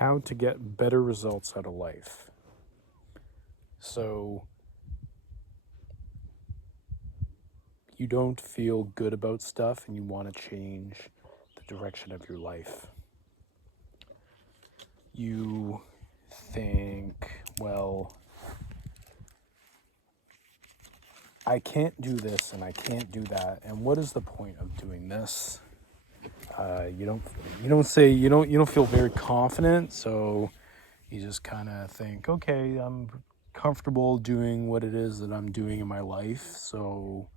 how to get better results out of life. So you don't feel good about stuff and you want to change the direction of your life. You think, well, I can't do this and I can't do that, and what is the point of doing this? You don't feel very confident, so you just kind of think, okay, I'm comfortable doing what it is that I'm doing in my life, so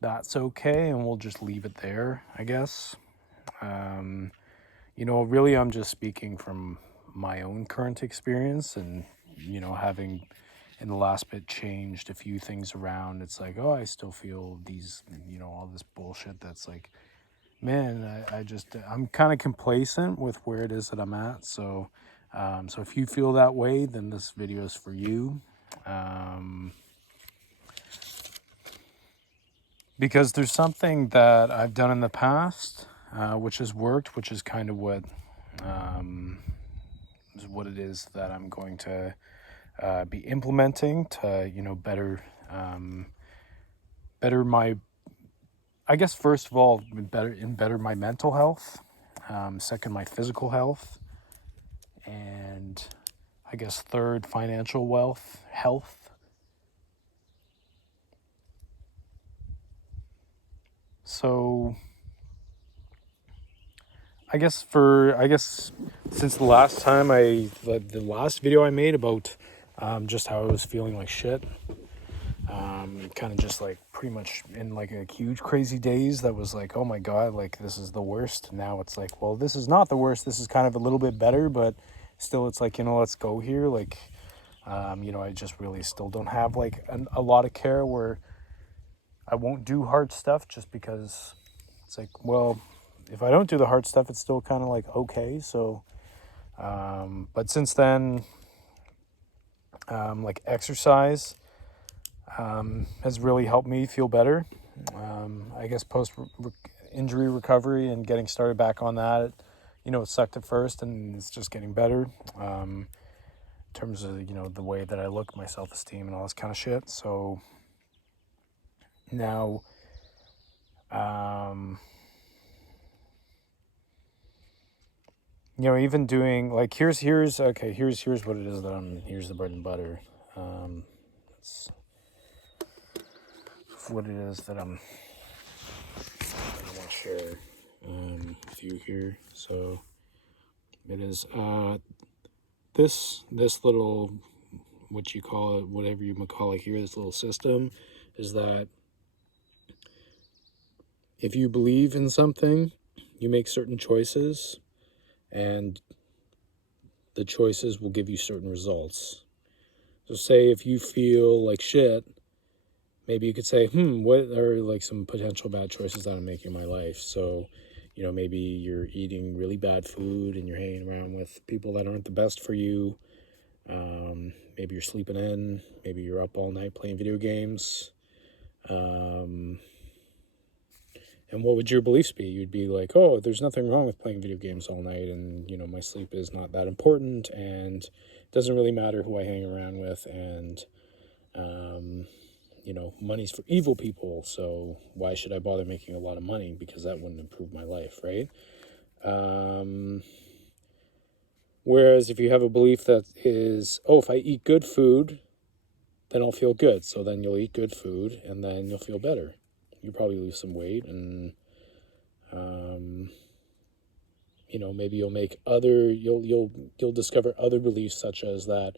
that's okay, and we'll just leave it there, I guess. Really, I'm just speaking from my own current experience, and having in the last bit changed a few things around. It's like, oh, I still feel these, all this bullshit that's like, man, I'm kind of complacent with where it is that I'm at. So if you feel that way, then this video is for you. Because there's something that I've done in the past, which has worked, which is kind of what it is that I'm going to be implementing to, better my, I guess, first of all, better my mental health, second, my physical health, and I guess third, financial health. So I guess since the last time the last video I made about just how I was feeling like shit, kind of just like pretty much in like a huge crazy days that was like, oh my God, like this is the worst. Now it's like, well, this is not the worst. This is kind of a little bit better, but still it's like, let's go here. Like, I just really still don't have like a lot of care where I won't do hard stuff just because it's like, well, if I don't do the hard stuff, it's still kind of like, okay. So, but since then, like exercise has really helped me feel better. I guess post injury recovery and getting started back on that, it sucked at first and it's just getting better. In terms of, the way that I look, my self-esteem and all this kind of shit. So now, even doing like, here's what it is that here's the bread and butter. It's what it is that I want to share with you here. So it is this little, what you call it, whatever you call it here, this little system is that if you believe in something, you make certain choices, and the choices will give you certain results. So say if you feel like shit, maybe you could say, what are like some potential bad choices that I'm making in my life? So, maybe you're eating really bad food and you're hanging around with people that aren't the best for you. Maybe you're sleeping in, maybe you're up all night playing video games. And what would your beliefs be? You'd be like, oh, there's nothing wrong with playing video games all night, and, my sleep is not that important, and it doesn't really matter who I hang around with, and, money's for evil people, so why should I bother making a lot of money? Because that wouldn't improve my life, right? Whereas if you have a belief that is, oh, if I eat good food, then I'll feel good. So then you'll eat good food, and then you'll feel better. You'll probably lose some weight, and maybe you'll discover other beliefs, such as that,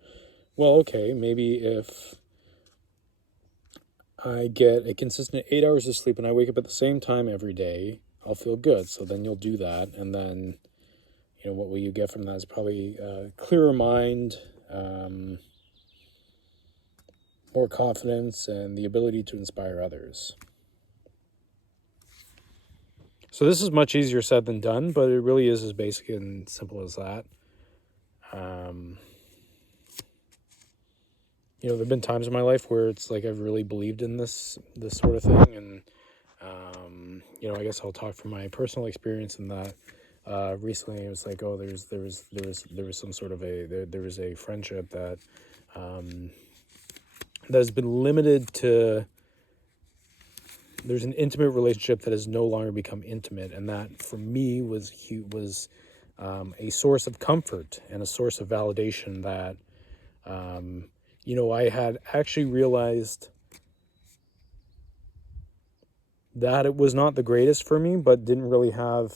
well, okay, maybe if I get a consistent 8 hours of sleep and I wake up at the same time every day, I'll feel good. So then you'll do that, and then what will you get from that is probably a clearer mind, more confidence, and the ability to inspire others. So this is much easier said than done, but it really is as basic and simple as that. There have been times in my life where it's like I've really believed in this sort of thing, and I guess I'll talk from my personal experience in that recently it was like, oh, there was some sort of there was a friendship that that has been limited to, there's an intimate relationship that has no longer become intimate, and that for me was a source of comfort and a source of validation that I had actually realized that it was not the greatest for me, but didn't really have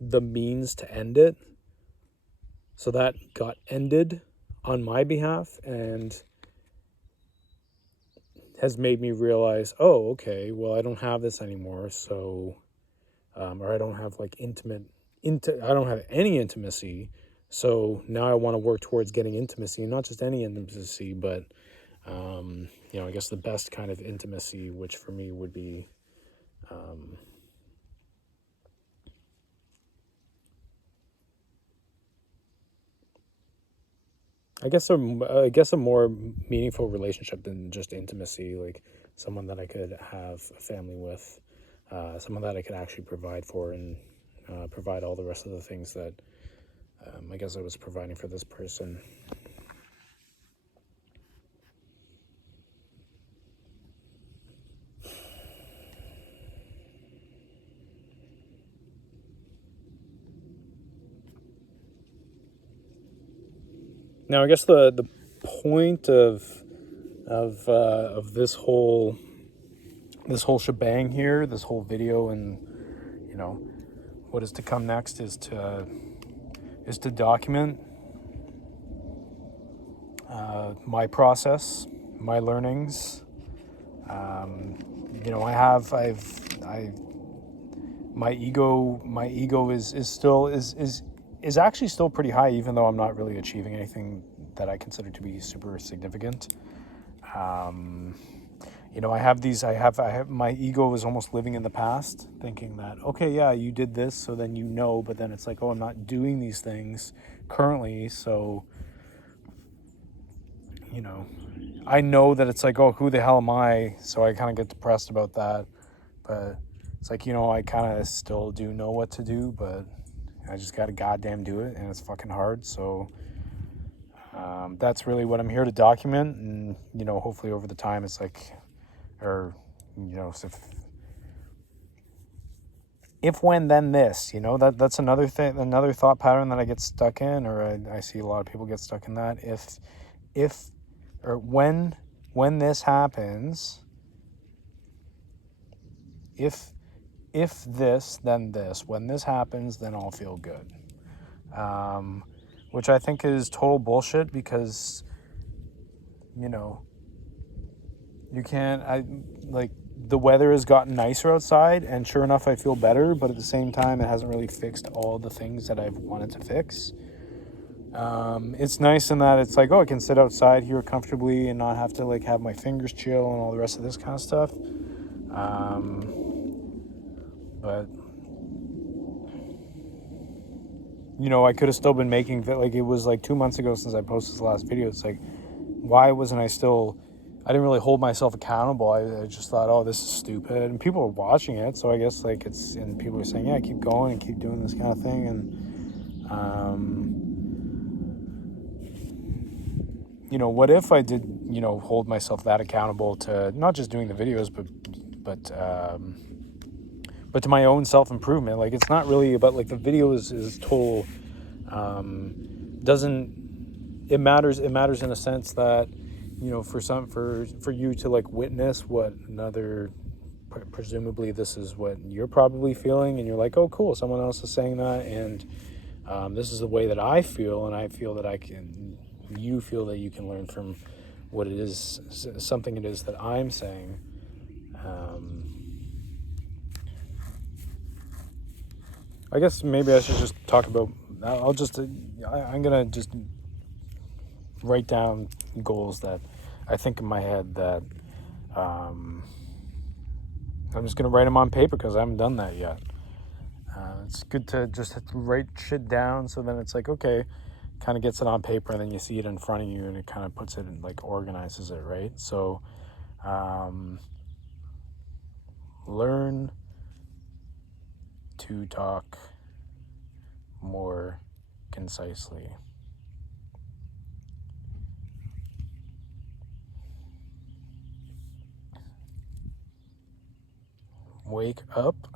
the means to end it. So that got ended on my behalf and has made me realize, oh, okay, well, I don't have this anymore. So, or I don't have like I don't have any intimacy. So now I want to work towards getting intimacy, not just any intimacy, but, I guess the best kind of intimacy, which for me would be, I guess a more meaningful relationship than just intimacy, like someone that I could have a family with, someone that I could actually provide for and provide all the rest of the things that I guess I was providing for this person. Now, I guess the point of this whole shebang here, this whole video, and what is to come next is to document my process, my learnings. My ego is actually still pretty high, even though I'm not really achieving anything that I consider to be super significant. I have my ego is almost living in the past, thinking that, okay, yeah, you did this, so then but then it's like, oh, I'm not doing these things currently, so, I know that it's like, oh, who the hell am I? So I kind of get depressed about that, but it's like, I kind of still do know what to do, but I just got to goddamn do it, and it's fucking hard, so that's really what I'm here to document, and, hopefully over the time it's like, or, if, when, then this, that's another thing, another thought pattern that I get stuck in, or I see a lot of people get stuck in that. If, or when this happens, if this, then this, when this happens, then I'll feel good. Which I think is total bullshit, because, you can't, the weather has gotten nicer outside, and sure enough, I feel better, but at the same time, it hasn't really fixed all the things that I've wanted to fix. It's nice in that it's like, oh, I can sit outside here comfortably and not have to like have my fingers chill and all the rest of this kind of stuff. But I could have still been making like, it was like 2 months ago since I posted this last video. It's like, why wasn't I didn't really hold myself accountable. I just thought, oh, this is stupid, and people were watching it, so I guess like and people were saying, yeah, keep going and keep doing this kind of thing. And what if I did hold myself that accountable to not just doing the videos, but to my own self-improvement. Like, it's not really about like the video is total, it matters in a sense that for you to like witness what another, presumably this is what you're probably feeling, and you're like, oh cool, someone else is saying that, and this is the way that I feel, and I feel that you feel that you can learn from what it is, something it is that I'm saying. I guess maybe I should just talk about, I'm gonna just write down goals that I think in my head that I'm just gonna write them on paper, because I haven't done that yet. It's good to just write shit down, so then it's like, okay, kind of gets it on paper, and then you see it in front of you, and it kind of puts it in, like, organizes it, right? So learn to talk more concisely. Wake up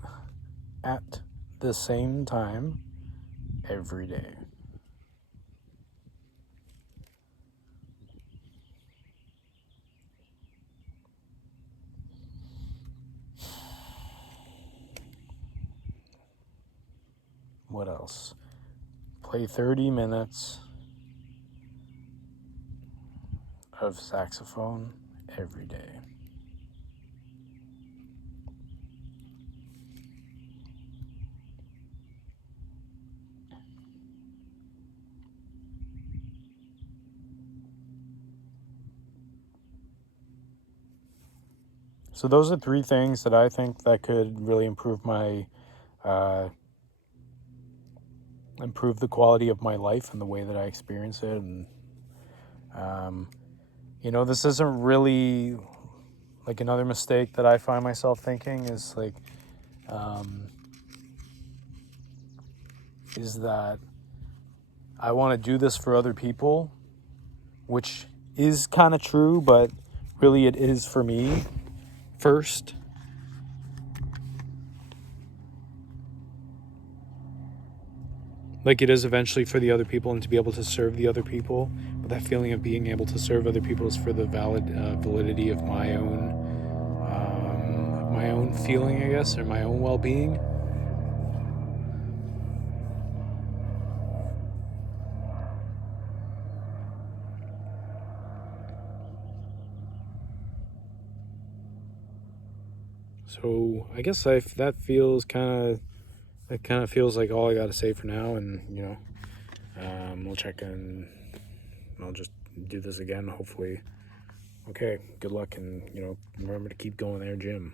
at the same time every day. What else? Play 30 minutes of saxophone every day. So those are 3 things that I think that could really improve my improve the quality of my life and the way that I experience it. And this isn't really like another mistake that I find myself thinking is like is that I want to do this for other people, which is kind of true, but really it is for me first. Like it is eventually for the other people and to be able to serve the other people. But that feeling of being able to serve other people is for the validity of my own feeling, I guess, or my own well-being. So I guess that kind of feels like all I got to say for now. And we'll check in. I'll just do this again, hopefully. Okay, good luck, and remember to keep going there, Jim.